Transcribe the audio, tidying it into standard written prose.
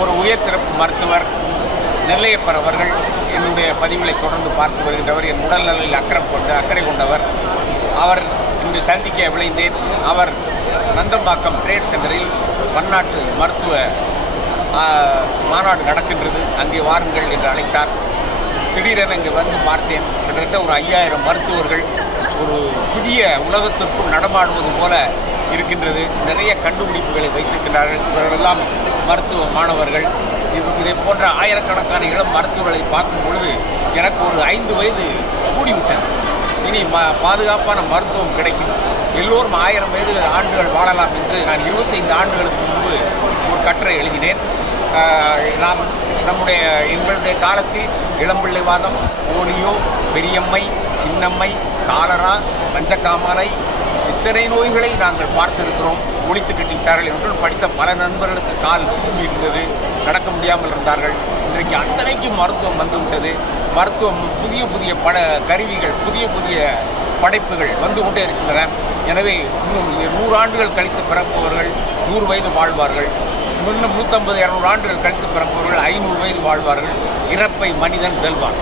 ஒரு உயர் சிறப்பு மருத்துவர் நெல்லையப்பர் அவர்கள் என்னுடைய பதிவுகளை தொடர்ந்து பார்த்து வருகின்றவர். என் உடல்நலில் அக்கறை கொண்டவர். அவர் இன்று சந்திக்க விளைந்தேன். அவர் நந்தம்பாக்கம் ட்ரேட் சென்டரில் பன்னாட்டு மருத்துவ மாநாடு நடக்கின்றது, அங்கே வாருங்கள் என்று அழைத்தார். திடீரென இங்கு வந்து பார்த்தேன். கிட்டத்தட்ட ஒரு 5000 மருத்துவர்கள் ஒரு புதிய உலகத்திற்குள் நடமாடுவது போல இருக்கின்றது. நிறைய கண்டுபிடிப்புகளை வைத்திருக்கிறார்கள். இவர்களெல்லாம் மருத்துவ மாணவர்கள். இதை போன்ற ஆயிரக்கணக்கான இளம் மருத்துவர்களை பார்க்கும் பொழுது எனக்கு ஒரு 5 வயது கூடிவிட்டது. இனி பாதுகாப்பான மருத்துவம் கிடைக்கும், எல்லோரும் 1000 ஆண்டுகள் வாழலாம் என்று நான் 25 ஆண்டுகளுக்கு முன்பு ஒரு கட்டுரை எழுதினேன். எங்களுடைய காலத்தில் இளம்பிள்ளைவாதம், போலியோ, பெரியம்மை, சின்னம்மை, காலரா, பஞ்சகாமலை, இத்தனை நோய்களை நாங்கள் பார்த்திருக்கிறோம். ஒழித்து கட்டிவிட்டார்கள் என்று படித்த பல நண்பர்களுக்கு கால் சுருங்கி இருந்தது, நடக்க முடியாமல் இருந்தார்கள். இன்றைக்கு அத்தனைக்கும் மருத்துவம் வந்துவிட்டது. மருத்துவம் புதிய புதிய கருவிகள், புதிய படைப்புகள் வந்து கொண்டே இருக்கின்றன. எனவே இன்னும் 100 ஆண்டுகள் கழித்து பிறப்பவர்கள் 100 வயது வாழ்வார்கள். இன்னும் 150-200 ஆண்டுகள் கழித்து பிறப்பவர்கள் 500 வயது வாழ்வார்கள். இறப்பை மனிதன் வெல்வான்.